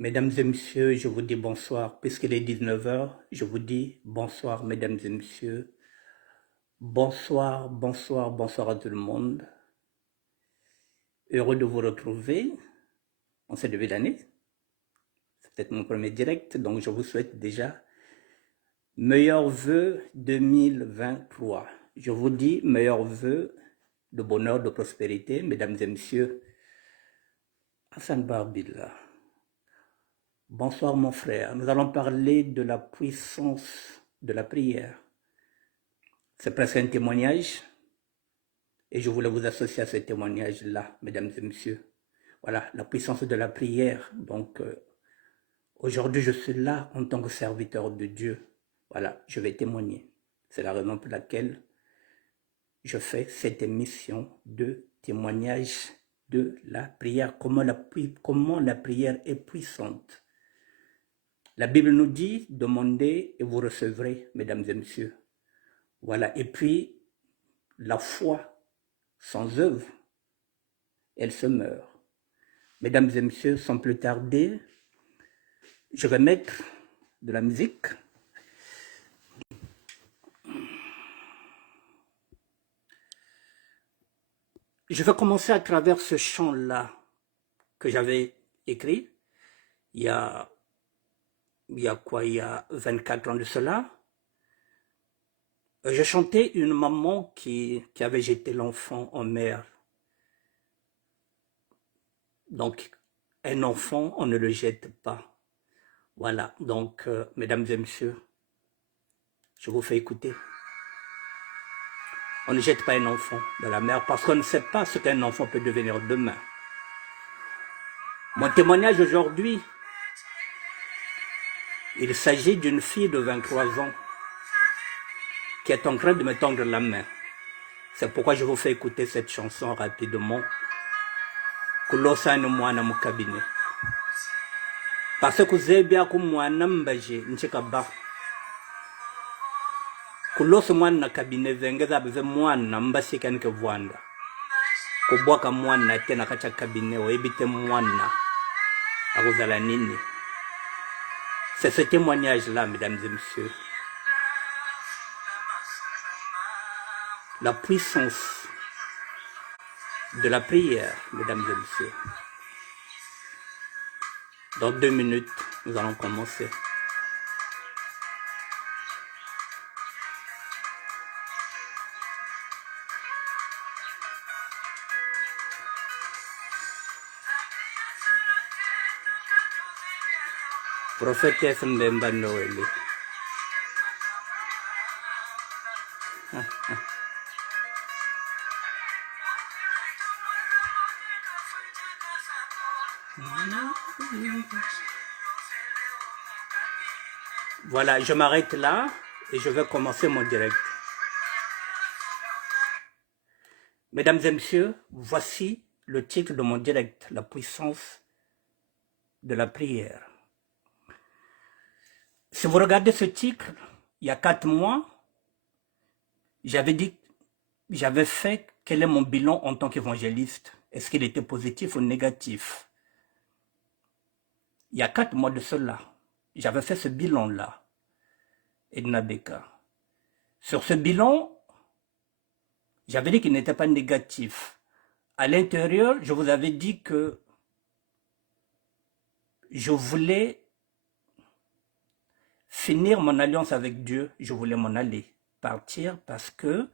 Mesdames et messieurs, je vous dis bonsoir. Puisqu'il est 19 heures, je vous dis bonsoir, mesdames et messieurs. Bonsoir, bonsoir, bonsoir à tout le monde. Heureux de vous retrouver en ce début d'année. C'est peut-être mon premier direct, donc je vous souhaite déjà meilleurs vœux 2023. Je vous dis meilleurs vœux de bonheur, de prospérité, mesdames et messieurs. Hassan Barbilla. Bonsoir mon frère. Nous allons parler de la puissance de la prière. C'est presque un témoignage et je voulais vous associer à ce témoignage-là, mesdames et messieurs. Voilà, la puissance de la prière. Donc, aujourd'hui, je suis là en tant que serviteur de Dieu. Voilà, je vais témoigner. C'est la raison pour laquelle je fais cette émission de témoignage de la prière. Comment la prière est puissante. La Bible nous dit, demandez et vous recevrez, mesdames et messieurs. Voilà, et puis, la foi sans œuvre, elle se meurt. Mesdames et messieurs, sans plus tarder, je vais mettre de la musique. Je vais commencer à travers ce chant-là que j'avais écrit il y a 24 ans de cela. Je chantais une maman qui avait jeté l'enfant en mer. Donc, un enfant, on ne le jette pas. Voilà, donc, mesdames et messieurs, je vous fais écouter. On ne jette pas un enfant dans la mer parce qu'on ne sait pas ce qu'un enfant peut devenir demain. Mon témoignage aujourd'hui, il s'agit d'une fille de 23 ans qui est en train de me tendre la main. C'est pourquoi je vous fais écouter cette chanson rapidement. Kulosani mwana mukabine. Parce que zebia ku mwana mbaje nchikaba. Kuloso mwana kabine vengeza beze mwana mbasika nke vwanda. Kubwaka mwana tena kacha kabine oebite mwana. Akuzala nini. C'est ce témoignage-là, mesdames et messieurs. La puissance de la prière, mesdames et messieurs. Dans 2 minutes, nous allons commencer. Prophétesse Mbemba Noël. Voilà, je m'arrête là et je vais commencer mon direct. Mesdames et messieurs, voici le titre de mon direct, la puissance de la prière. Si vous regardez ce titre, il y a 4 mois, j'avais fait quel est mon bilan en tant qu'évangéliste. Est-ce qu'il était positif ou négatif? Il y a 4 mois de cela, j'avais fait ce bilan-là, Edna Beka. Sur ce bilan, j'avais dit qu'il n'était pas négatif. À l'intérieur, je vous avais dit que je voulais finir mon alliance avec Dieu. Je voulais m'en aller, partir parce que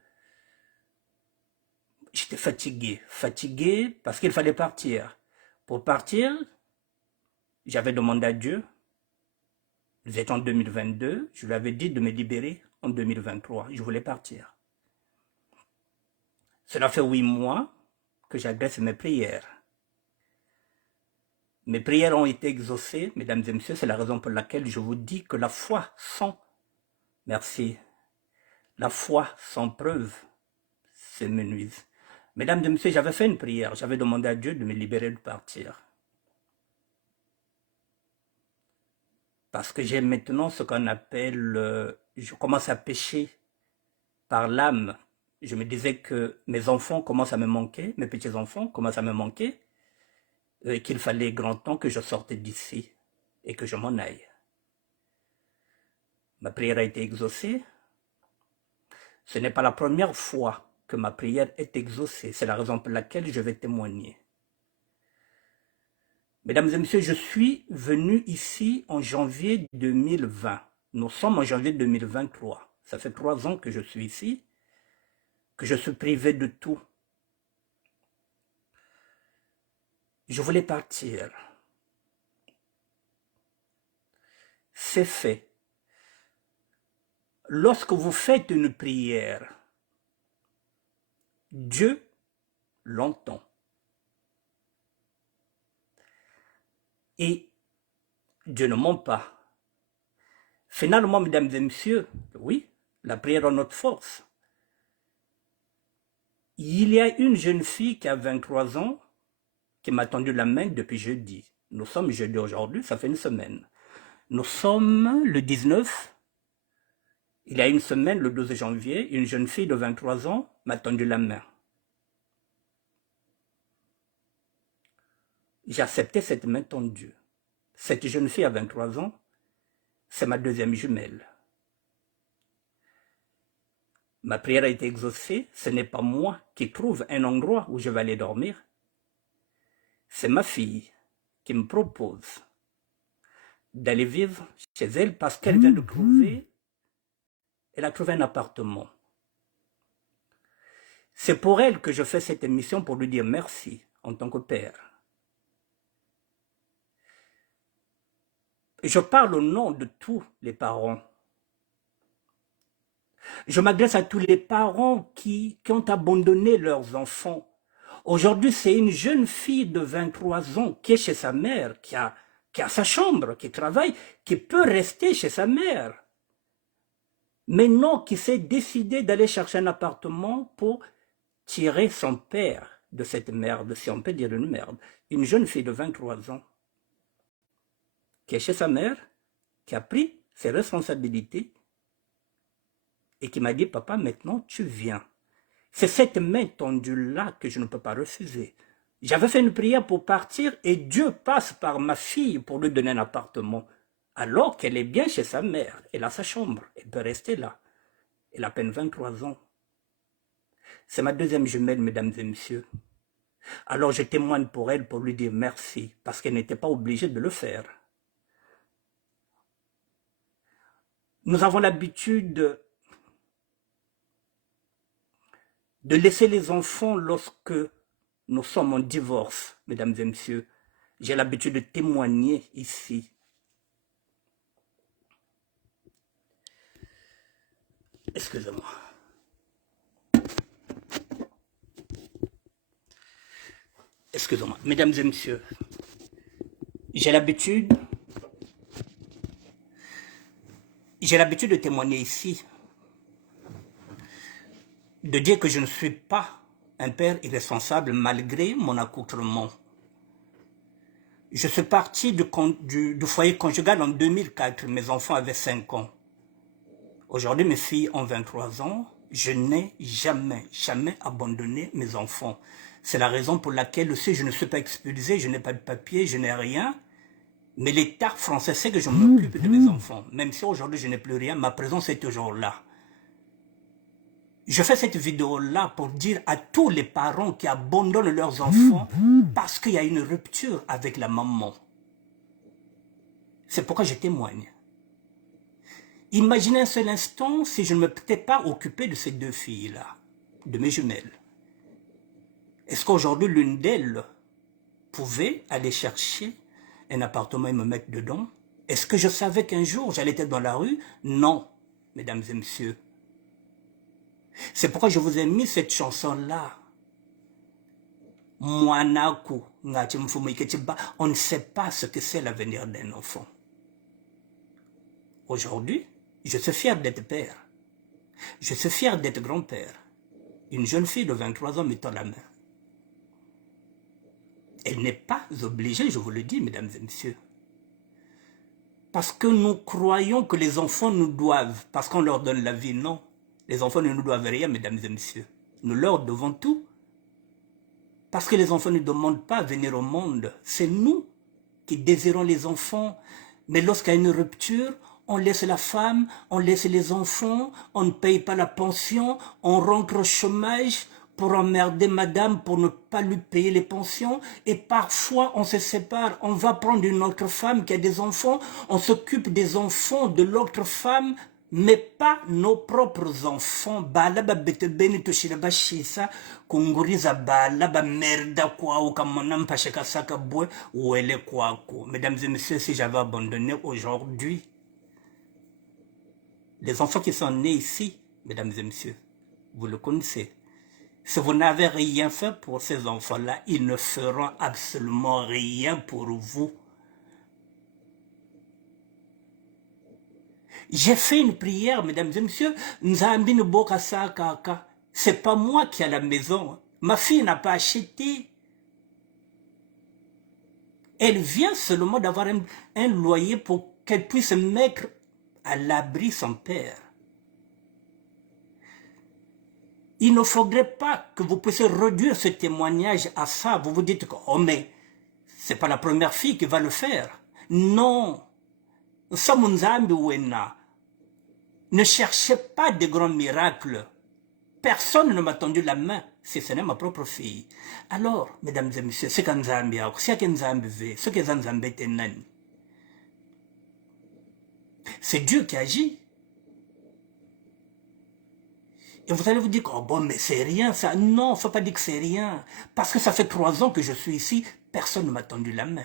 j'étais fatigué. Fatigué parce qu'il fallait partir. Pour partir, j'avais demandé à Dieu, nous étions en 2022, je lui avais dit de me libérer en 2023. Je voulais partir. Cela fait 8 mois que j'adresse mes prières. Mes prières ont été exaucées, mesdames et messieurs, c'est la raison pour laquelle je vous dis que la foi sans, merci, la foi sans preuve, c'est menuise. Mesdames et messieurs, j'avais fait une prière, j'avais demandé à Dieu de me libérer de partir. Parce que j'ai maintenant ce qu'on appelle, je commence à pécher par l'âme. Je me disais que mes enfants commencent à me manquer, mes petits-enfants commencent à me manquer, et qu'il fallait grand temps que je sorte d'ici. et que je m'en aille. Ma prière a été exaucée. Ce n'est pas la première fois que ma prière est exaucée. C'est la raison pour laquelle je vais témoigner. Mesdames et messieurs, je suis venu ici en janvier 2020. Nous sommes en janvier 2023. Ça fait 3 ans que je suis ici, que je suis privé de tout. Je voulais partir. C'est fait. Lorsque vous faites une prière, Dieu l'entend. Et Dieu ne ment pas. Finalement, mesdames et messieurs, oui, la prière est notre force. Il y a une jeune fille qui a 23 ans qui m'a tendu la main depuis jeudi. Nous sommes jeudi aujourd'hui, ça fait une semaine. Nous sommes le 19. Il y a une semaine, le 12 janvier, une jeune fille de 23 ans m'a tendu la main. J'ai accepté cette main tendue. Cette jeune fille à 23 ans, c'est ma deuxième jumelle. Ma prière a été exaucée. Ce n'est pas moi qui trouve un endroit où je vais aller dormir. C'est ma fille qui me propose d'aller vivre chez elle parce qu'elle vient de trouver, elle a trouvé un appartement. C'est pour elle que je fais cette émission pour lui dire merci en tant que père. Et je parle au nom de tous les parents. Je m'adresse à tous les parents qui ont abandonné leurs enfants. Aujourd'hui, c'est une jeune fille de 23 ans qui est chez sa mère, qui a sa chambre, qui travaille, qui peut rester chez sa mère. Mais non, qui s'est décidé d'aller chercher un appartement pour tirer son père de cette merde, si on peut dire une merde. Une jeune fille de 23 ans qui est chez sa mère, qui a pris ses responsabilités et qui m'a dit, papa, maintenant tu viens. C'est cette main tendue-là que je ne peux pas refuser. J'avais fait une prière pour partir et Dieu passe par ma fille pour lui donner un appartement. Alors qu'elle est bien chez sa mère, elle a sa chambre, elle peut rester là. Elle a à peine 23 ans. C'est ma deuxième jumelle, mesdames et messieurs. Alors je témoigne pour elle pour lui dire merci, parce qu'elle n'était pas obligée de le faire. Nous avons l'habitude de laisser les enfants lorsque nous sommes en divorce, mesdames et messieurs. J'ai l'habitude de témoigner ici. Excusez-moi. Excusez-moi. Mesdames et messieurs, j'ai l'habitude de témoigner ici, de dire que je ne suis pas un père irresponsable malgré mon accoutrement. Je suis parti du foyer conjugal en 2004, mes enfants avaient 5 ans. Aujourd'hui, mes filles ont 23 ans. Je n'ai jamais abandonné mes enfants. C'est la raison pour laquelle aussi je ne suis pas expulsé, je n'ai pas de papier, je n'ai rien. Mais l'État français sait que je m'occupe de mes enfants. Même si aujourd'hui je n'ai plus rien, ma présence est toujours là. Je fais cette vidéo-là pour dire à tous les parents qui abandonnent leurs enfants parce qu'il y a une rupture avec la maman. C'est pourquoi je témoigne. Imaginez un seul instant si je ne m'étais pas occupé de ces 2 filles-là, de mes jumelles. Est-ce qu'aujourd'hui l'une d'elles pouvait aller chercher un appartement et me mettre dedans? Est-ce que je savais qu'un jour j'allais être dans la rue? Non, mesdames et messieurs. C'est pourquoi je vous ai mis cette chanson-là. On ne sait pas ce que c'est l'avenir d'un enfant. Aujourd'hui, je suis fier d'être père. Je suis fier d'être grand-père. Une jeune fille de 23 ans me tend la main. Elle n'est pas obligée, je vous le dis, mesdames et messieurs. Parce que nous croyons que les enfants nous doivent, parce qu'on leur donne la vie, non. Les enfants ne nous doivent rien, mesdames et messieurs. Nous leur devons tout. Parce que les enfants ne demandent pas à venir au monde. C'est nous qui désirons les enfants. Mais lorsqu'il y a une rupture, on laisse la femme, on laisse les enfants, on ne paye pas la pension, on rentre au chômage pour emmerder madame pour ne pas lui payer les pensions. Et parfois, on se sépare, on va prendre une autre femme qui a des enfants, on s'occupe des enfants de l'autre femme, mais pas nos propres enfants. Bala ba bete beni to shira ba shisa kunguriza bala ba merda kwa ou kamona mpasheka saka bwe wele kwa ko. Mesdames et messieurs, si j'avais abandonné aujourd'hui les enfants qui sont nés ici, mesdames et messieurs, vous le connaissez. Si vous n'avez rien fait pour ces enfants-là, ils ne feront absolument rien pour vous. J'ai fait une prière, mesdames et messieurs. C'est pas moi qui ai la maison. Ma fille n'a pas acheté. Elle vient seulement d'avoir un loyer pour qu'elle puisse mettre à l'abri son père. Il ne faudrait pas que vous puissiez réduire ce témoignage à ça. Vous vous dites que, oh mais, c'est pas la première fille qui va le faire. Non. Ne cherchez pas de grands miracles. Personne ne m'a tendu la main, si ce n'est ma propre fille. Alors, mesdames et messieurs, c'est qu'un Zambie, c'est Dieu qui agit. Et vous allez vous dire, oh bon, mais c'est rien ça. Non, il ne faut pas dire que c'est rien. Parce que ça fait 3 ans que je suis ici, personne ne m'a tendu la main.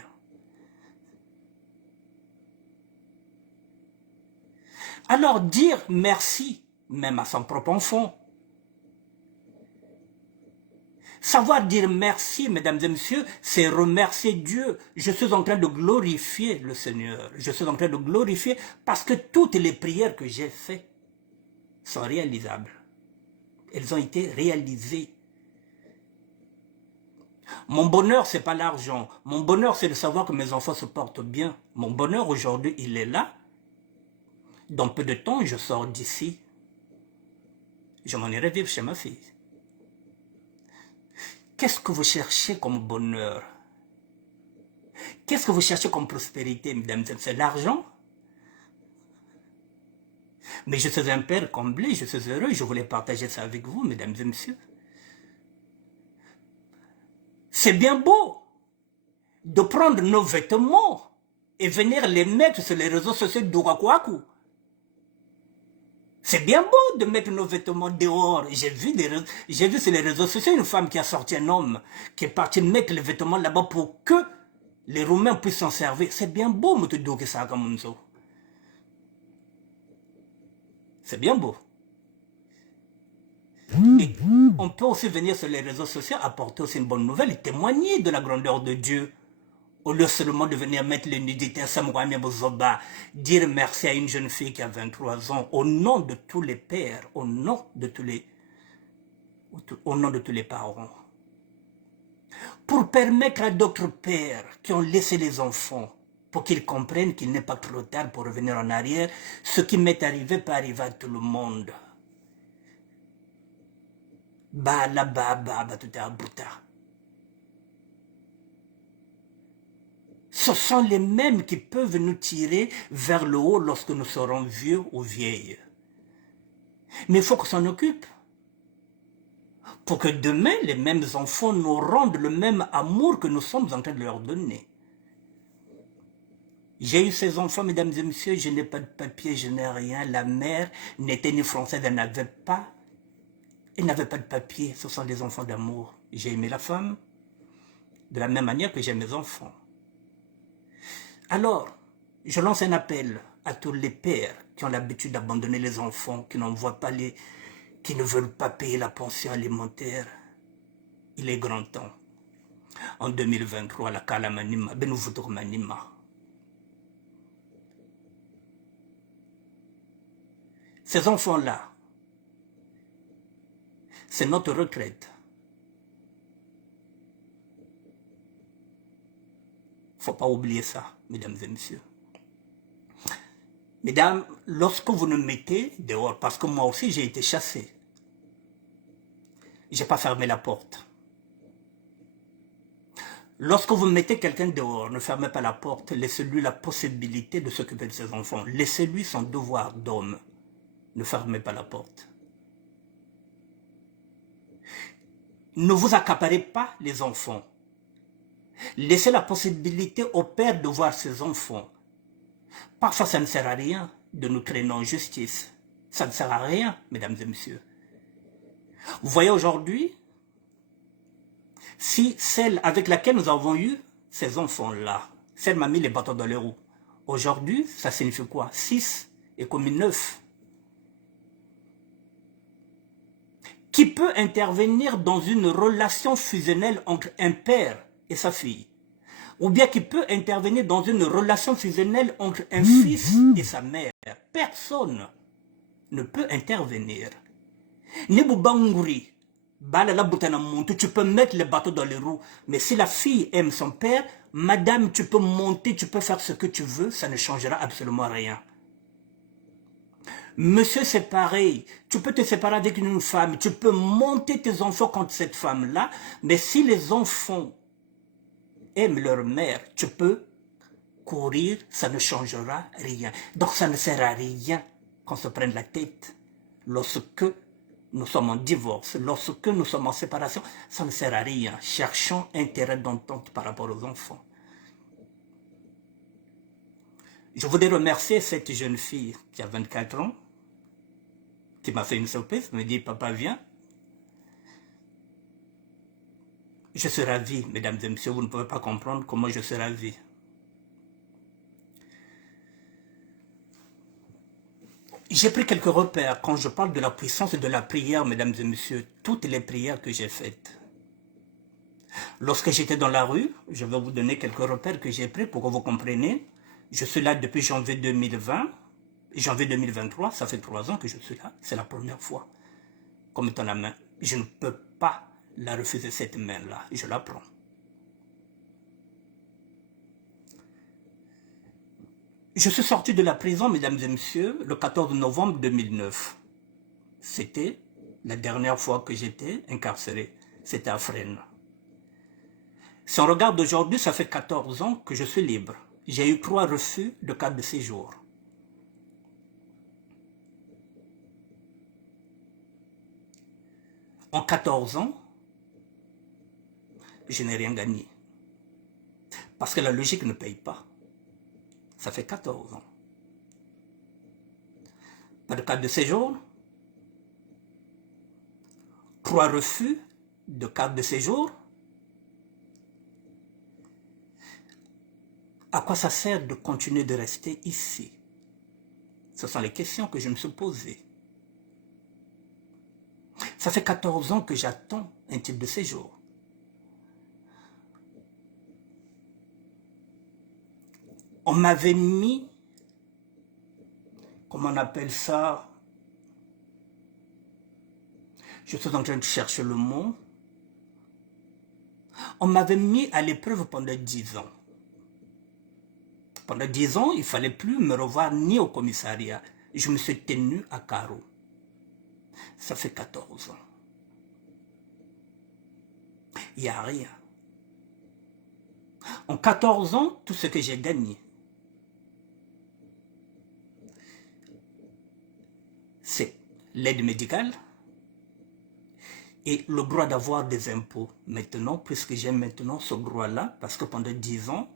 Alors dire merci, même à son propre enfant. Savoir dire merci, mesdames et messieurs, c'est remercier Dieu. Je suis en train de glorifier le Seigneur. Je suis en train de glorifier parce que toutes les prières que j'ai faites sont réalisables. Elles ont été réalisées. Mon bonheur, ce n'est pas l'argent. Mon bonheur, c'est de savoir que mes enfants se portent bien. Mon bonheur, aujourd'hui, il est là. Dans peu de temps, je sors d'ici. Je m'en irai vivre chez ma fille. Qu'est-ce que vous cherchez comme bonheur? Qu'est-ce que vous cherchez comme prospérité, mesdames et messieurs? C'est l'argent? Mais je suis un père comblé, je suis heureux, je voulais partager ça avec vous, mesdames et messieurs. C'est bien beau de prendre nos vêtements et venir les mettre sur les réseaux sociaux d'Ourakouakou. C'est bien beau de mettre nos vêtements dehors. J'ai vu sur les réseaux sociaux une femme qui a sorti un homme qui est parti mettre les vêtements là-bas pour que les Romains puissent s'en servir. C'est bien beau, Moutoudouk Sakamunzo. C'est bien beau. Et on peut aussi venir sur les réseaux sociaux, apporter aussi une bonne nouvelle et témoigner de la grandeur de Dieu. Au lieu seulement de venir mettre les nudités à dire merci à une jeune fille qui a 23 ans, au nom de tous les pères, au nom de tous les parents. Pour permettre à d'autres pères qui ont laissé les enfants, pour qu'ils comprennent qu'il n'est pas trop tard pour revenir en arrière, ce qui m'est arrivé peut arriver à tout le monde. Ce sont les mêmes qui peuvent nous tirer vers le haut lorsque nous serons vieux ou vieilles. Mais il faut qu'on s'en occupe. Pour que demain, les mêmes enfants nous rendent le même amour que nous sommes en train de leur donner. J'ai eu ces enfants, mesdames et messieurs, je n'ai pas de papier, je n'ai rien. La mère n'était ni française, elle n'avait pas de papier. Ce sont des enfants d'amour. J'ai aimé la femme de la même manière que j'aime mes enfants. Alors, je lance un appel à tous les pères qui ont l'habitude d'abandonner les enfants, qui ne veulent pas payer la pension alimentaire. Il est grand temps. En 2023, la Kalamanima, Benouvutourmanima. Ces enfants-là, c'est notre retraite. Il ne faut pas oublier ça, mesdames et messieurs. Mesdames, lorsque vous nous mettez dehors, parce que moi aussi j'ai été chassé, je n'ai pas fermé la porte. Lorsque vous mettez quelqu'un dehors, ne fermez pas la porte, laissez-lui la possibilité de s'occuper de ses enfants. Laissez-lui son devoir d'homme. Ne fermez pas la porte. Ne vous accaparez pas les enfants. Laissez la possibilité au père de voir ses enfants. Parfois, ça ne sert à rien de nous traîner en justice. Ça ne sert à rien, mesdames et messieurs. Vous voyez aujourd'hui, si celle avec laquelle nous avons eu ces enfants-là, celle m'a mis les bâtons dans les roues. Aujourd'hui, ça signifie quoi? 6 et comme 9. Qui peut intervenir dans une relation fusionnelle entre un père et sa fille? Ou bien qui peut intervenir dans une relation fusionnelle entre un fils et sa mère? Personne ne peut intervenir. Nebubanguri, tu peux mettre les bateaux dans les roues, mais si la fille aime son père, madame, tu peux monter, tu peux faire ce que tu veux, ça ne changera absolument rien. Monsieur, c'est pareil, tu peux te séparer avec une femme, tu peux monter tes enfants contre cette femme-là, mais si les enfants aiment leur mère, tu peux courir, ça ne changera rien. Donc ça ne sert à rien qu'on se prenne la tête lorsque nous sommes en divorce, lorsque nous sommes en séparation, ça ne sert à rien. Cherchons intérêt d'entente par rapport aux enfants. Je voudrais remercier cette jeune fille qui a 24 ans, qui m'a fait une surprise, me dit, papa, viens. Je suis ravi, mesdames et messieurs, vous ne pouvez pas comprendre comment je suis ravi. J'ai pris quelques repères quand je parle de la puissance de la prière, mesdames et messieurs, toutes les prières que j'ai faites. Lorsque j'étais dans la rue, je vais vous donner quelques repères que j'ai pris pour que vous compreniez. Je suis là depuis janvier 2020, janvier 2023, ça fait 3 ans que je suis là, c'est la première fois. Comme étant la main, je ne peux pas la refuser cette main-là, je la prends. Je suis sorti de la prison, mesdames et messieurs, le 14 novembre 2009. C'était la dernière fois que j'étais incarcéré. C'était à Fresnes. Si on regarde aujourd'hui, ça fait 14 ans que je suis libre. J'ai eu 3 refus de carte de séjour. En 14 ans, je n'ai rien gagné. Parce que la logique ne paye pas. Ça fait 14 ans. Pas de carte de séjour. 3 refus de carte de séjour. À quoi ça sert de continuer de rester ici? Ce sont les questions que je me suis posées. Ça fait 14 ans que j'attends un titre de séjour. On m'avait mis, comment on appelle ça? Je suis en train de chercher le mot. On m'avait mis à l'épreuve pendant 10 ans. Pendant 10 ans, il ne fallait plus me revoir ni au commissariat. Je me suis tenu à carreau. Ça fait 14 ans. Il n'y a rien. En 14 ans, tout ce que j'ai gagné, c'est l'aide médicale et le droit d'avoir des impôts. Maintenant, puisque j'ai maintenant ce droit-là, parce que pendant 10 ans,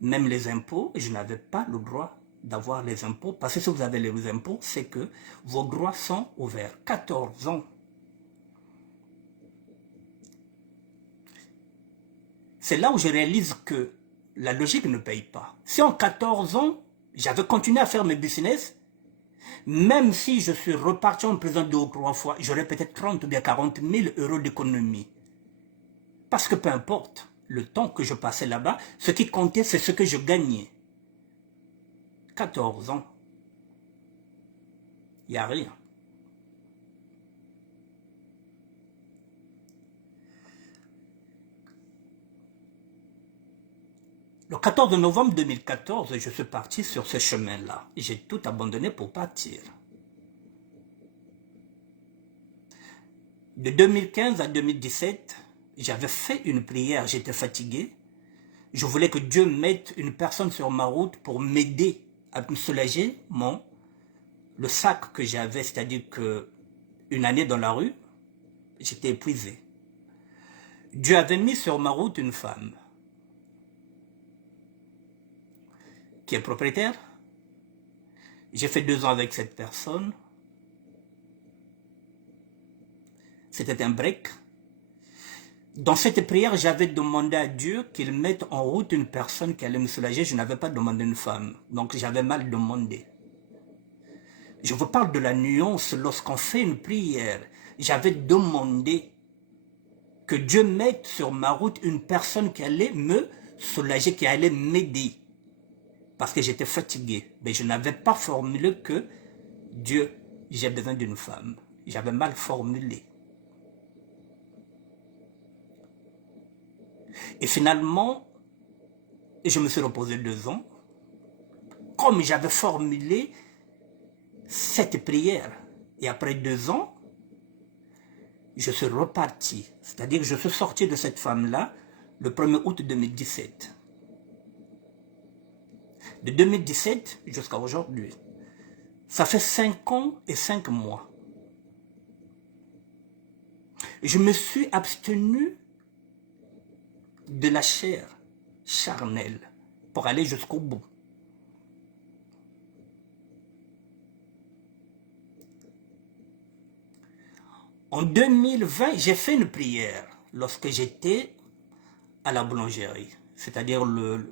même les impôts, je n'avais pas le droit d'avoir les impôts, parce que si vous avez les impôts, c'est que vos droits sont ouverts. 14 ans. C'est là où je réalise que la logique ne paye pas. Si en 14 ans, j'avais continué à faire mes business, même si je suis reparti en prison 2 ou 3 fois, j'aurais peut-être 30 ou bien 40 000 euros d'économie. Parce que peu importe le temps que je passais là-bas, ce qui comptait, c'est ce que je gagnais. 14 ans. Il n'y a rien. Le 14 novembre 2014, je suis parti sur ce chemin-là. J'ai tout abandonné pour partir. De 2015 à 2017, j'avais fait une prière, j'étais fatigué. Je voulais que Dieu mette une personne sur ma route pour m'aider à me soulager le sac que j'avais, c'est-à-dire que une année dans la rue, j'étais épuisé. Dieu avait mis sur ma route une femme qui est propriétaire. J'ai fait 2 ans avec cette personne. C'était un break. Dans cette prière, j'avais demandé à Dieu qu'il mette en route une personne qui allait me soulager. Je n'avais pas demandé une femme, donc j'avais mal demandé. Je vous parle de la nuance lorsqu'on fait une prière. J'avais demandé que Dieu mette sur ma route une personne qui allait me soulager, qui allait m'aider. Parce que j'étais fatigué. Mais je n'avais pas formulé que Dieu, j'ai besoin d'une femme. J'avais mal formulé. Et finalement, je me suis reposé 2 ans. Comme j'avais formulé cette prière. Et après 2 ans, je suis reparti. C'est-à-dire que je suis sorti de cette femme-là le 1er août 2017. De 2017 jusqu'à aujourd'hui. Ça fait 5 ans et 5 mois. Je me suis abstenu de la chair charnelle pour aller jusqu'au bout. En 2020, j'ai fait une prière lorsque j'étais à la boulangerie. C'est-à-dire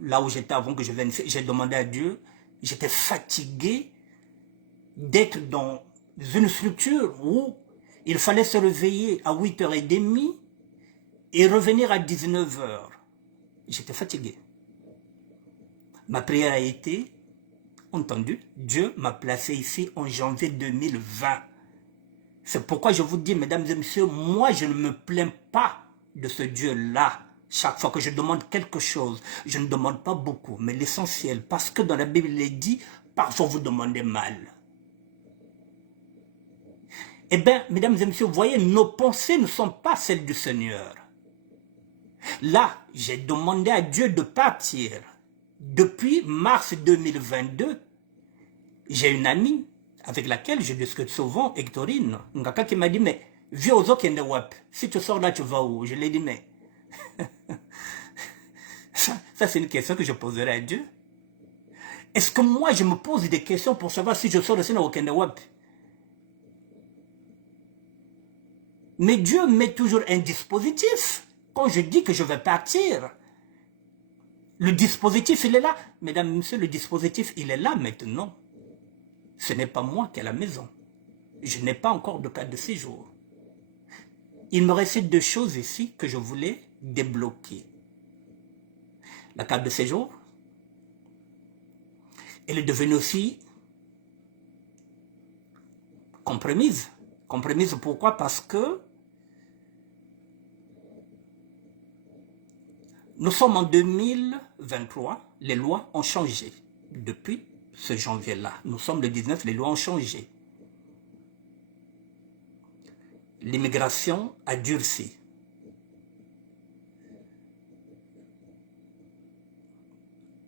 là où j'étais avant que je vienne. J'ai demandé à Dieu, j'étais fatigué d'être dans une structure où il fallait se réveiller à 8h30 et revenir à 19h. J'étais fatigué. Ma prière a été entendue. Dieu m'a placé ici en janvier 2020. C'est pourquoi je vous dis, mesdames et messieurs, moi je ne me plains pas de ce Dieu-là. Chaque fois que je demande quelque chose, je ne demande pas beaucoup, mais l'essentiel, parce que dans la Bible il est dit, parfois vous demandez mal. Eh bien, mesdames et messieurs, vous voyez, nos pensées ne sont pas celles du Seigneur. Là, j'ai demandé à Dieu de partir. Depuis mars 2022, j'ai une amie avec laquelle je discute souvent, Hectorine, Ngaka, qui m'a dit, mais viens aux Okendewap, si tu sors là, tu vas où? Je lui ai dit, mais ça c'est une question que je poserai à Dieu. Est-ce que moi, je me pose des questions pour savoir si je sors de au Okendewap? Mais Dieu met toujours un dispositif. Quand je dis que je vais partir, le dispositif, il est là. Mesdames et messieurs, le dispositif, il est là maintenant. Ce n'est pas moi qui ai la maison. Je n'ai pas encore de carte de séjour. Il me restait 2 choses ici que je voulais débloquer. La carte de séjour, elle est devenue aussi compromise. Compromise pourquoi? Parce que nous sommes en 2023, les lois ont changé depuis ce janvier-là. Nous sommes le 19, les lois ont changé. L'immigration a durci.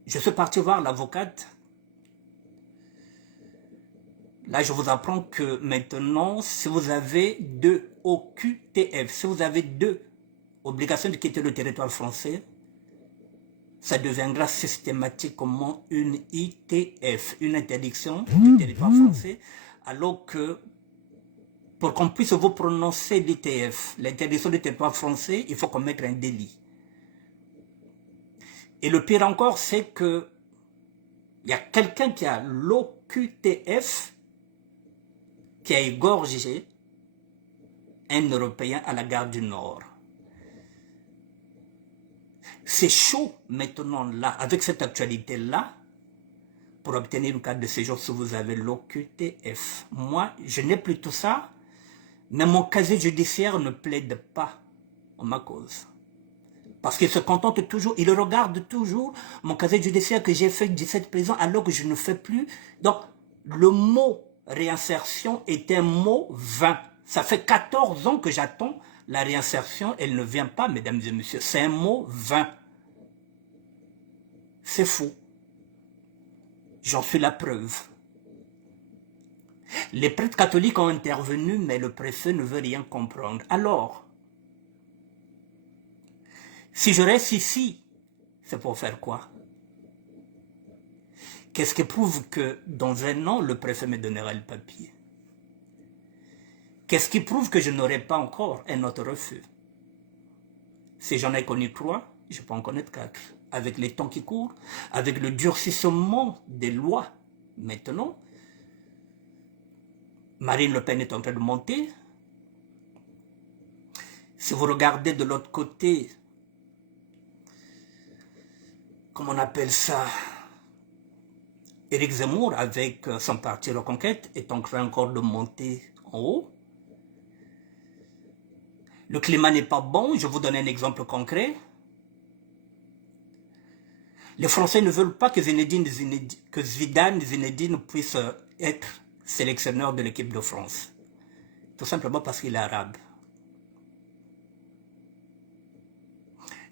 Je suis parti voir l'avocate. Là, je vous apprends que maintenant, si vous avez 2 OQTF, si vous avez 2 obligations de quitter le territoire français, ça deviendra systématiquement une ITF, une interdiction du territoire français, alors que pour qu'on puisse vous prononcer l'ITF, l'interdiction du territoire français, il faut commettre un délit. Et le pire encore, c'est que il y a quelqu'un qui a l'OQTF qui a égorgé un Européen à la gare du Nord. C'est chaud maintenant là, avec cette actualité-là, pour obtenir une carte de séjour si vous avez l'OQTF. Moi, je n'ai plus tout ça, mais mon casier judiciaire ne plaide pas en ma cause. Parce qu'il se contente toujours, il regarde toujours mon casier judiciaire que j'ai fait 17 prisons alors que je ne fais plus. Donc, le mot réinsertion est un mot vain. Ça fait 14 ans que j'attends la réinsertion, elle ne vient pas, mesdames et messieurs. C'est un mot vain. C'est faux. J'en suis la preuve. Les prêtres catholiques ont intervenu, mais le préfet ne veut rien comprendre. Alors, si je reste ici, c'est pour faire quoi? Qu'est-ce qui prouve que dans un an, le préfet me donnera le papier? Qu'est-ce qui prouve que je n'aurai pas encore un autre refus? Si j'en ai connu 3, je peux en connaître 4. Avec les temps qui courent, avec le durcissement des lois, maintenant, Marine Le Pen est en train de monter. Si vous regardez de l'autre côté, comment on appelle ça, Éric Zemmour, avec son parti Reconquête, est en train encore de monter en haut. Le climat n'est pas bon, je vous donne un exemple concret. Les Français ne veulent pas que Zinedine puisse être sélectionneur de l'équipe de France. Tout simplement parce qu'il est arabe.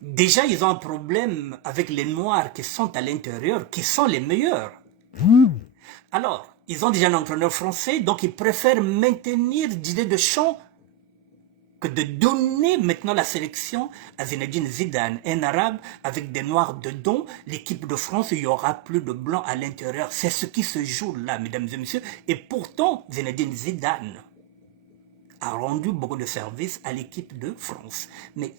Déjà, ils ont un problème avec les Noirs qui sont à l'intérieur, qui sont les meilleurs. Alors, ils ont déjà un entraîneur français, donc ils préfèrent maintenir Didier Deschamps que de donner maintenant la sélection à Zinedine Zidane, un arabe avec des noirs dedans. L'équipe de France, il n'y aura plus de blancs à l'intérieur. C'est ce qui se joue là, mesdames et messieurs. Et pourtant, Zinedine Zidane a rendu beaucoup de services à l'équipe de France. Mais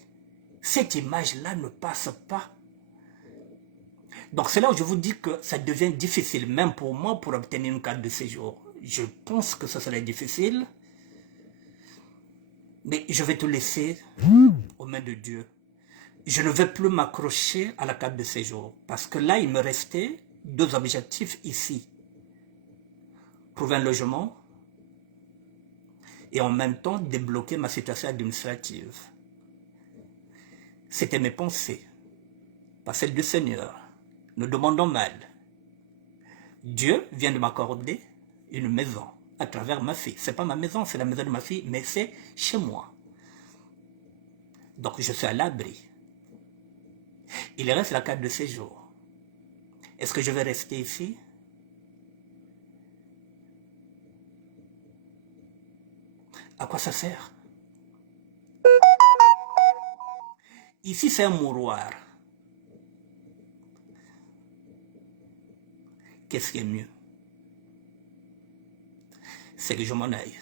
cette image-là ne passe pas. Donc c'est là où je vous dis que ça devient difficile, même pour moi, pour obtenir une carte de séjour. Je pense que ce serait difficile. Mais je vais te laisser aux mains de Dieu. Je ne vais plus m'accrocher à la carte de séjour. Parce que là, il me restait 2 objectifs ici. Trouver un logement et en même temps débloquer ma situation administrative. C'était mes pensées, pas celles du Seigneur. Nous demandons mal. Dieu vient de m'accorder une maison à travers ma fille. Ce n'est pas ma maison, c'est la maison de ma fille, mais c'est chez moi. Donc je suis à l'abri. Il reste la carte de séjour. Est-ce que je vais rester ici? À quoi ça sert? Ici, c'est un mouroir. Qu'est-ce qui est mieux? C'est que je m'en aille.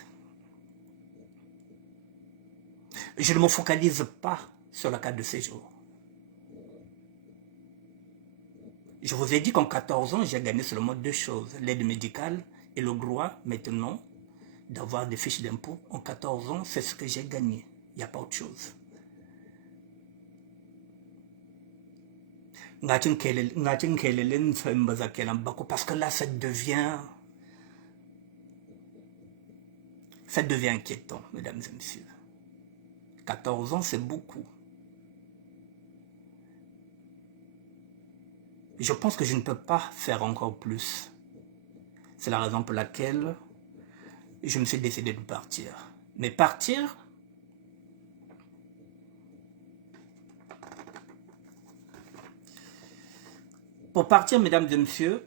Je ne me focalise pas sur la carte de séjour. Je vous ai dit qu'en 14 ans, j'ai gagné seulement 2 choses. L'aide médicale et le droit, maintenant, d'avoir des fiches d'impôt. En 14 ans, c'est ce que j'ai gagné. Il n'y a pas autre chose. Parce que là, ça devient inquiétant, mesdames et messieurs. 14 ans, c'est beaucoup. Je pense que je ne peux pas faire encore plus. C'est la raison pour laquelle je me suis décidé de partir. Mais partir, pour partir, mesdames et messieurs,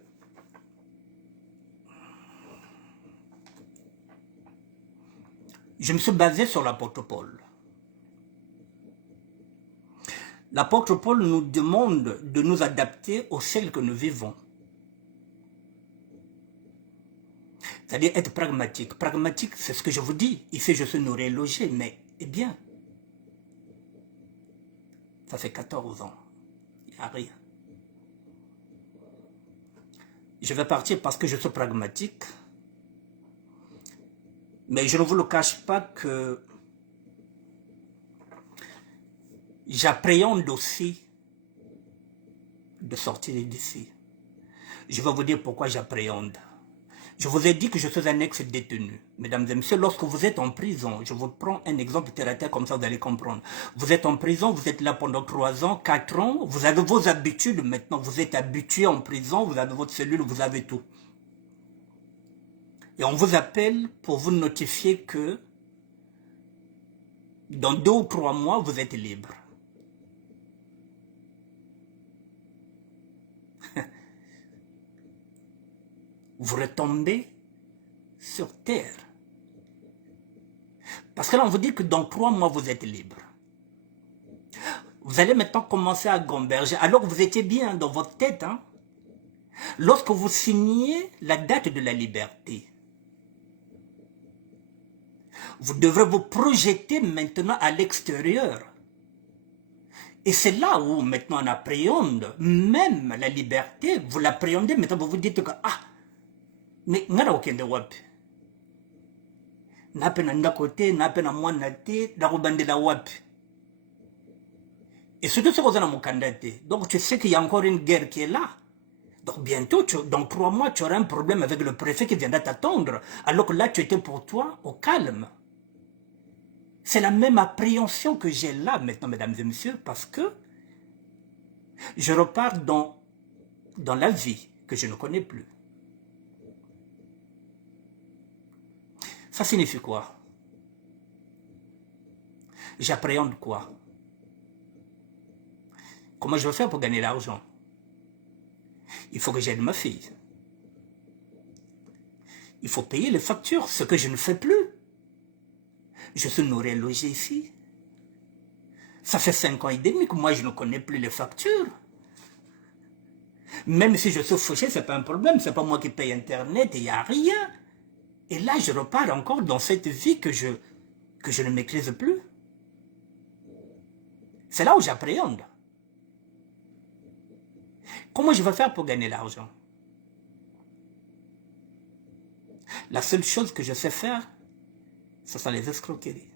je me suis basé sur l'apôtre Paul. L'apôtre Paul nous demande de nous adapter au ciel que nous vivons. C'est-à-dire être pragmatique. Pragmatique, c'est ce que je vous dis. Ici, je suis nourri et logé, mais, eh bien, ça fait 14 ans. Il n'y a rien. Je vais partir parce que je suis pragmatique. Mais je ne vous le cache pas que j'appréhende aussi de sortir d'ici. Je vais vous dire pourquoi j'appréhende. Je vous ai dit que je suis un ex-détenu. Mesdames et messieurs, lorsque vous êtes en prison, je vous prends un exemple terre à terre, comme ça vous allez comprendre. Vous êtes en prison, vous êtes là pendant 3 ans, 4 ans, vous avez vos habitudes maintenant, vous êtes habitué en prison, vous avez votre cellule, vous avez tout. Et on vous appelle pour vous notifier que dans 2 ou 3 mois, vous êtes libre. vous retombez sur terre. Parce que là, on vous dit que dans 3 mois, vous êtes libre. Vous allez maintenant commencer à gamberger, alors que vous étiez bien dans votre tête. Hein? Lorsque vous signez la date de la liberté, vous devrez vous projeter maintenant à l'extérieur. Et c'est là où maintenant on appréhende même la liberté. Vous l'appréhendez, maintenant vous vous dites que ah, mais ngara okende wapi? Napena ndakote, napena mwana te, darubandela wapi? Et surtout ce qu'on a mon candidat. Donc tu sais qu'il y a encore une guerre qui est là. Donc bientôt, dans 3 mois, tu auras un problème avec le préfet qui viendra t'attendre. Alors que là, tu étais pour toi au calme. C'est la même appréhension que j'ai là maintenant, mesdames et messieurs, parce que je repars dans la vie que je ne connais plus. Ça signifie quoi? J'appréhende quoi? Comment je vais faire pour gagner l'argent? Il faut que j'aide ma fille. Il faut payer les factures, ce que je ne fais plus. Je suis nourri et logé ici. Ça fait 5 ans et demi que moi je ne connais plus les factures. Même si je suis fauché, ce n'est pas un problème. Ce n'est pas moi qui paye Internet, il n'y a rien. Et là, je repars encore dans cette vie que je ne maîtrise plus. C'est là où j'appréhende. Comment je vais faire pour gagner l'argent? La seule chose que je sais faire, ce sont les escroqueries.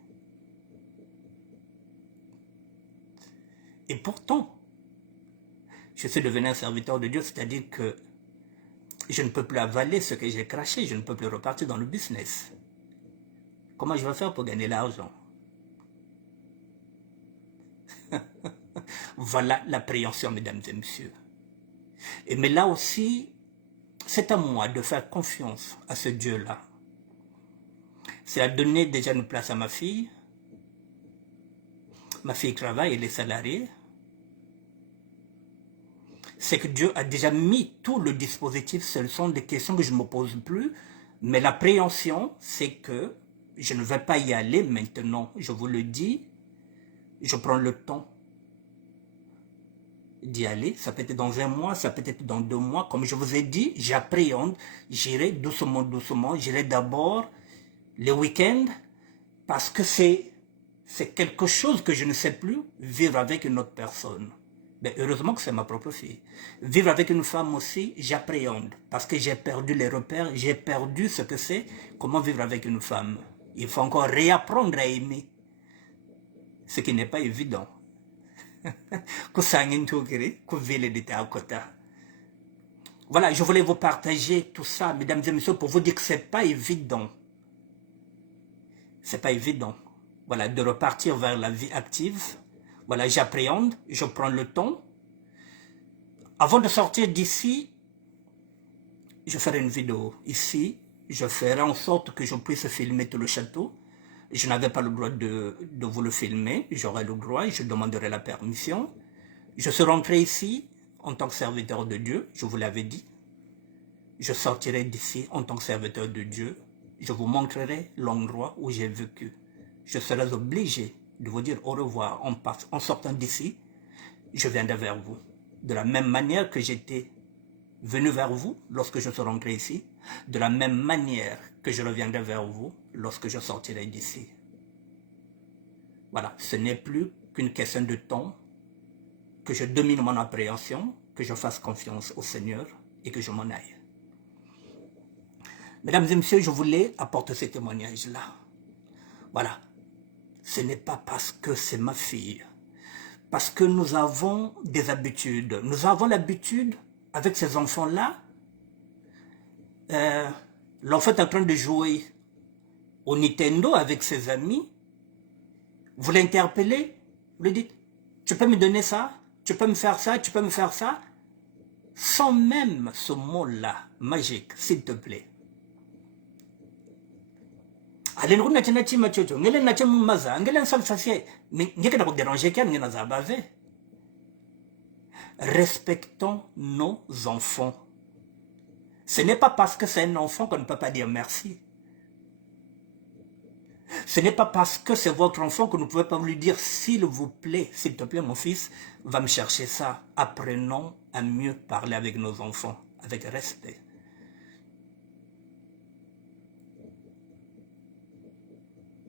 Et pourtant, je suis devenu un serviteur de Dieu, c'est-à-dire que je ne peux plus avaler ce que j'ai craché, je ne peux plus repartir dans le business. Comment je vais faire pour gagner l'argent? Voilà l'appréhension, mesdames et messieurs. Mais là aussi, c'est à moi de faire confiance à ce Dieu-là. C'est à donner déjà une place à ma fille. Ma fille travaille, elle est salariée. C'est que Dieu a déjà mis tout le dispositif. Ce sont des questions que je ne me pose plus. Mais l'appréhension, c'est que je ne vais pas y aller maintenant. Je vous le dis, je prends le temps d'y aller. Ça peut être dans 1 mois, ça peut être dans 2 mois. Comme je vous ai dit, j'appréhende. J'irai doucement, doucement. J'irai d'abord les week-ends parce que c'est quelque chose que je ne sais plus vivre avec une autre personne. Mais heureusement que c'est ma propre fille. Vivre avec une femme aussi, j'appréhende parce que j'ai perdu les repères, j'ai perdu ce que c'est, comment vivre avec une femme. Il faut encore réapprendre à aimer, ce qui n'est pas évident. Voilà, je voulais vous partager tout ça, mesdames et messieurs, pour vous dire que ce n'est pas évident. C'est pas évident. Voilà, de repartir vers la vie active. Voilà, j'appréhende, je prends le temps. Avant de sortir d'ici, je ferai une vidéo ici. Je ferai en sorte que je puisse filmer tout le château. Je n'avais pas le droit de vous le filmer. J'aurai le droit et je demanderai la permission. Je suis rentré ici en tant que serviteur de Dieu, je vous l'avais dit. Je sortirai d'ici en tant que serviteur de Dieu. Je vous montrerai l'endroit où j'ai vécu. Je serai obligé de vous dire au revoir en sortant d'ici. Je viendrai vers vous. De la même manière que j'étais venu vers vous lorsque je suis rentré ici, de la même manière que je reviendrai vers vous lorsque je sortirai d'ici. Voilà, ce n'est plus qu'une question de temps, que je domine mon appréhension, que je fasse confiance au Seigneur et que je m'en aille. Mesdames et messieurs, je voulais apporter ce témoignage-là. Voilà, ce n'est pas parce que c'est ma fille, parce que nous avons des habitudes. Nous avons l'habitude, avec ces enfants-là, l'enfant est en train de jouer au Nintendo avec ses amis, vous l'interpellez, vous lui dites, tu peux me donner ça, tu peux me faire ça, tu peux me faire ça, sans même ce mot-là, magique, s'il te plaît. Respectons nos enfants. Ce n'est pas parce que c'est un enfant qu'on ne peut pas dire merci. Ce n'est pas parce que c'est votre enfant que vous ne pouvez pas lui dire, s'il vous plaît, s'il te plaît, mon fils, va me chercher ça. Apprenons à mieux parler avec nos enfants, avec respect.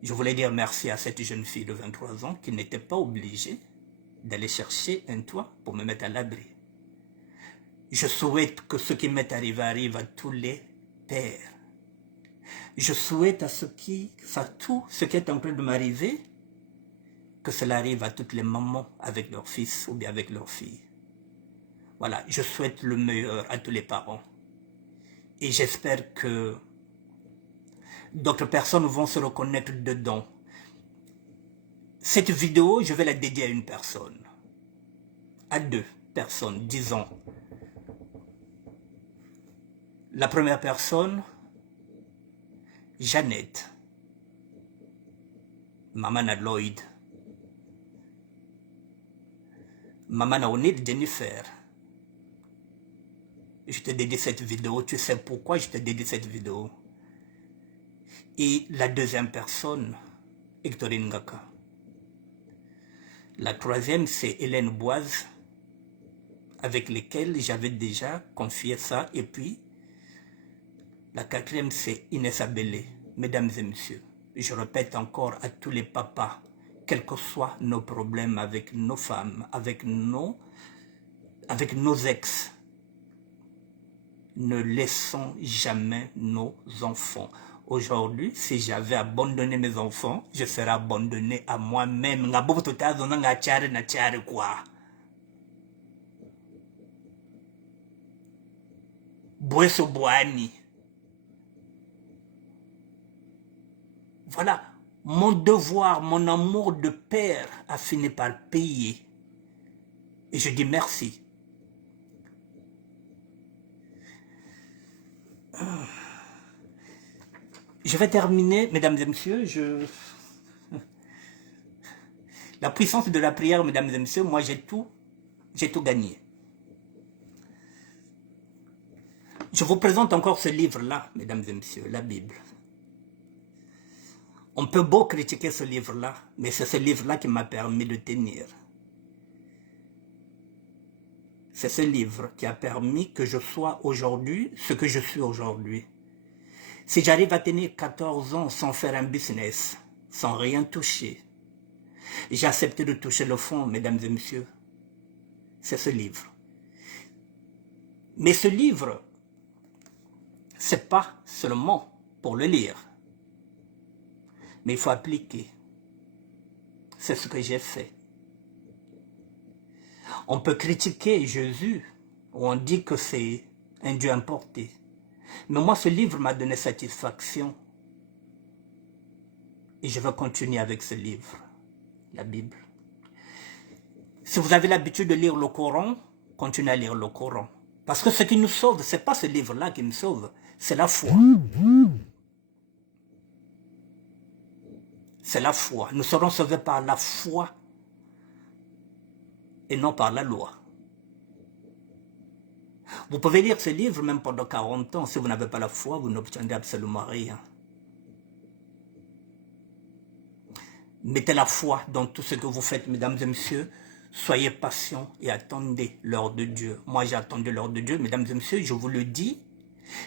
Je voulais dire merci à cette jeune fille de 23 ans qui n'était pas obligée d'aller chercher un toit pour me mettre à l'abri. Je souhaite que ce qui m'est arrivé arrive à tous les pères. Je souhaite à tout ce qui est en train de m'arriver, que cela arrive à toutes les mamans avec leurs fils ou bien avec leurs filles. Voilà, je souhaite le meilleur à tous les parents. Et j'espère que d'autres personnes vont se reconnaître dedans. Cette vidéo, je vais la dédier à une personne. À 2 personnes, disons. La première personne, Jeannette, maman à Lloyd, maman à Onid Jennifer. Je te dédie cette vidéo, tu sais pourquoi je te dédie cette vidéo. Et la deuxième personne, Hectorine Ngaka. La troisième, c'est Hélène Boise, avec lesquelles j'avais déjà confié ça. Et puis, la quatrième, c'est Inès Abélé. Mesdames et messieurs, je répète encore à tous les papas, quels que soient nos problèmes avec nos femmes, avec nos ex, ne laissons jamais nos enfants. Aujourd'hui, si j'avais abandonné mes enfants, je serais abandonné à moi-même. Voilà, mon devoir, mon amour de père a fini par payer. Et je dis merci. Je vais terminer, mesdames et messieurs, la puissance de la prière, mesdames et messieurs, moi j'ai tout gagné. Je vous présente encore ce livre-là, mesdames et messieurs, la Bible. On peut beau critiquer ce livre-là, mais c'est ce livre-là qui m'a permis de tenir. C'est ce livre qui a permis que je sois aujourd'hui ce que je suis aujourd'hui. Si j'arrive à tenir 14 ans sans faire un business, sans rien toucher, j'ai accepté de toucher le fond, mesdames et messieurs. C'est ce livre. Mais ce livre, c'est pas seulement pour le lire, mais il faut appliquer. C'est ce que j'ai fait. On peut critiquer Jésus, ou on dit que c'est un Dieu importé. Mais moi, ce livre m'a donné satisfaction. Et je vais continuer avec ce livre, la Bible. Si vous avez l'habitude de lire le Coran, continuez à lire le Coran. Parce que ce qui nous sauve, ce n'est pas ce livre-là qui nous sauve, c'est la foi. C'est la foi. Nous serons sauvés par la foi et non par la loi. Vous pouvez lire ce livre même pendant 40 ans. Si vous n'avez pas la foi, vous n'obtiendrez absolument rien. Mettez la foi dans tout ce que vous faites, mesdames et messieurs. Soyez patients et attendez l'heure de Dieu. Moi, j'ai attendu l'heure de Dieu. Mesdames et messieurs, je vous le dis,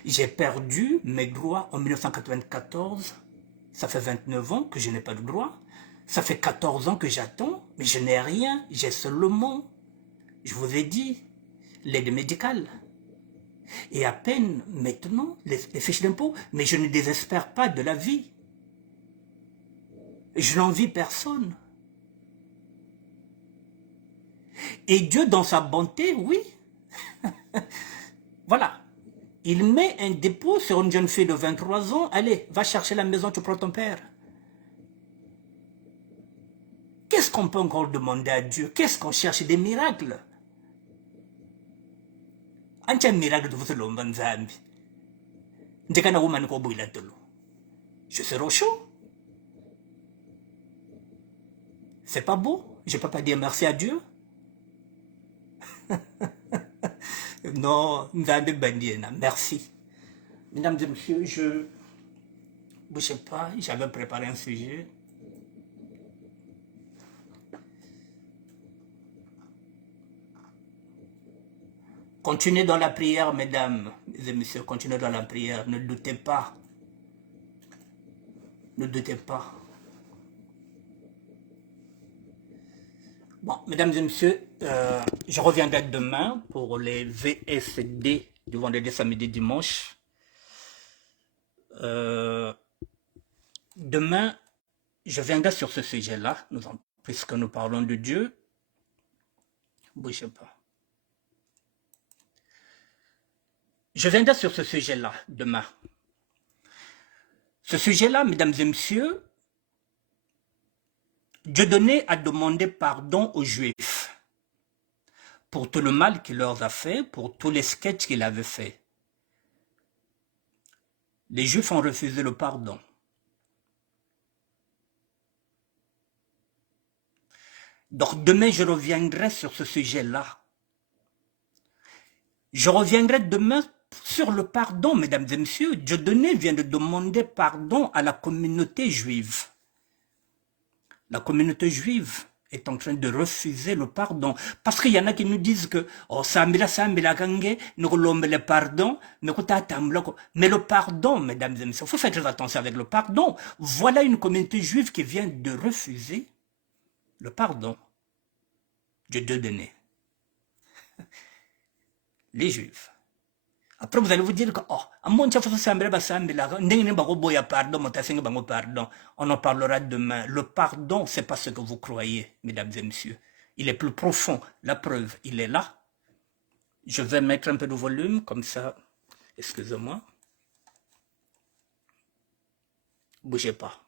j'ai perdu mes droits en 1994. Ça fait 29 ans que je n'ai pas de droits. Ça fait 14 ans que j'attends, mais je n'ai rien. J'ai seulement, je vous ai dit, l'aide médicale. Et à peine maintenant, les fiches d'impôt. Mais je ne désespère pas de la vie. Je n'envie personne. Et Dieu, dans sa bonté, oui. Voilà. Il met un dépôt sur une jeune fille de 23 ans. Allez, va chercher la maison, tu prends ton père. Qu'est-ce qu'on peut encore demander à Dieu? Qu'est-ce qu'on cherche? Des miracles. Un miracle de vous je serai chaud. C'est pas beau? Je ne peux pas dire merci à Dieu? Non, merci. Mesdames et messieurs, je sais pas, j'avais préparé un sujet. Continuez dans la prière, mesdames et messieurs, continuez dans la prière, ne doutez pas. Ne doutez pas. Bon, mesdames et messieurs, je reviendrai demain pour les VSD du vendredi, samedi, dimanche. Demain, je viendrai sur ce sujet-là, puisque nous parlons de Dieu. Bougez pas. Je viendrai sur ce sujet-là demain. Ce sujet-là, mesdames et messieurs, Dieudonné a demandé pardon aux Juifs pour tout le mal qu'il leur a fait, pour tous les sketchs qu'il avait fait. Les Juifs ont refusé le pardon. Donc demain, je reviendrai sur ce sujet-là. Je reviendrai demain sur le pardon, mesdames et messieurs. Dieudonné vient de demander pardon à la communauté juive. La communauté juive est en train de refuser le pardon. Parce qu'il y en a qui nous disent que oh, le pardon, mais le pardon, mesdames et messieurs, il faut faire très attention avec le pardon. Voilà une communauté juive qui vient de refuser le pardon de Dieudonné. Les Juifs. Après, vous allez vous dire que, oh, on en parlera demain. Le pardon, c'est pas ce que vous croyez, mesdames et messieurs. Il est plus profond. La preuve, il est là. Je vais mettre un peu de volume, comme ça. Excusez-moi. Bougez pas.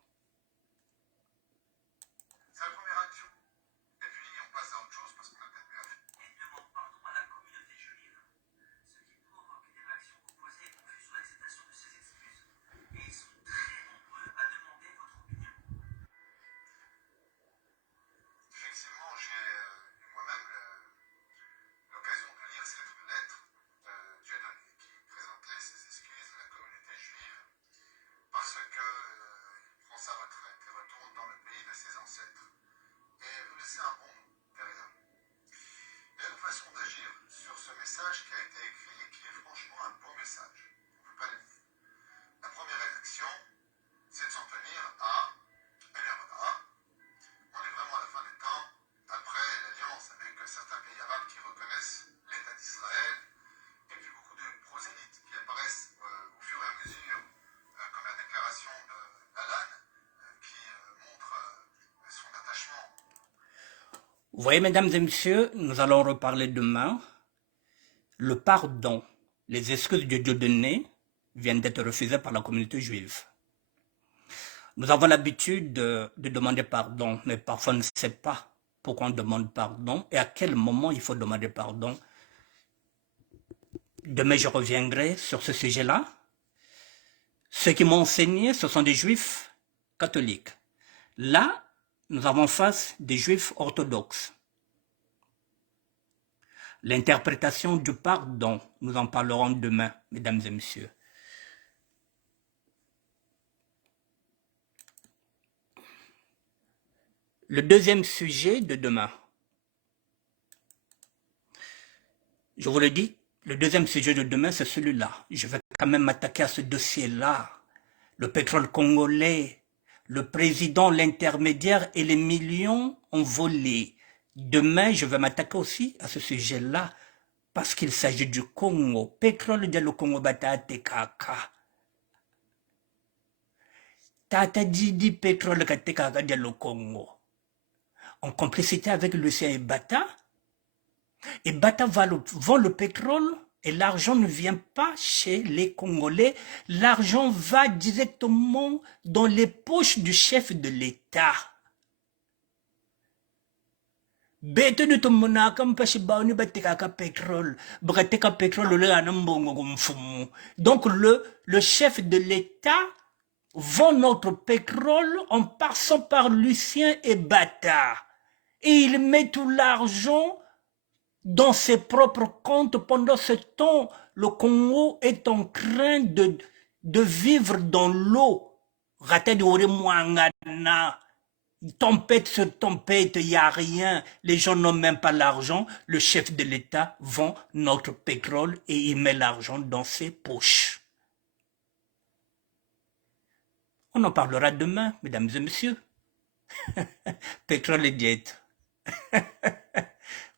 Vous voyez, mesdames et messieurs, nous allons reparler demain. Le pardon, les excuses de Dieudonné viennent d'être refusées par la communauté juive. Nous avons l'habitude de demander pardon, mais parfois on ne sait pas pourquoi on demande pardon et à quel moment il faut demander pardon. Demain, je reviendrai sur ce sujet-là. Ceux qui m'ont enseigné, ce sont des juifs catholiques. Là, nous avons face des juifs orthodoxes. L'interprétation du pardon, nous en parlerons demain, mesdames et messieurs. Le deuxième sujet de demain. Je vous le dis, le deuxième sujet de demain, c'est celui-là. Je vais quand même m'attaquer à ce dossier-là. Le pétrole congolais, le président, l'intermédiaire et les millions ont volé. Demain, je vais m'attaquer aussi à ce sujet-là parce qu'il s'agit du Congo. Pétrole de le Congo batate kaka. Tata dit pétrole kaka de le Congo. En complicité avec Lucien et Bata. Et Bata vend le pétrole et l'argent ne vient pas chez les Congolais. L'argent va directement dans les poches du chef de l'État. Bete de ton monakam pashi baoni batekaka pétrole. Brateka pétrole le anambongo gumfumu. Donc le chef de l'État vend notre pétrole en passant par Lucien et Bata. Et il met tout l'argent dans ses propres comptes. Pendant ce temps, le Congo est en train de vivre dans l'eau. Tempête sur tempête, il n'y a rien. Les gens n'ont même pas l'argent. Le chef de l'État vend notre pétrole et il met l'argent dans ses poches. On en parlera demain, mesdames et messieurs. Pétrole et diète.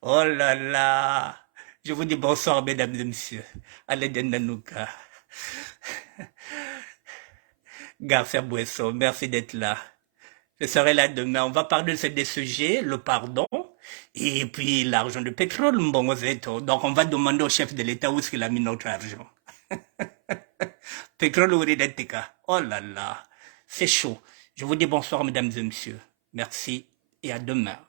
Oh là là. Je vous dis bonsoir, mesdames et messieurs. Allez, Denanouka. Garcia Buesso, merci d'être là. Je serai là demain. On va parler de des sujets, le pardon, et puis l'argent de pétrole, Mbongozeto. Donc on va demander au chef de l'État où est-ce qu'il a mis notre argent. Pétrole ou Ridetika. Oh là là. C'est chaud. Je vous dis bonsoir, mesdames et messieurs. Merci et à demain.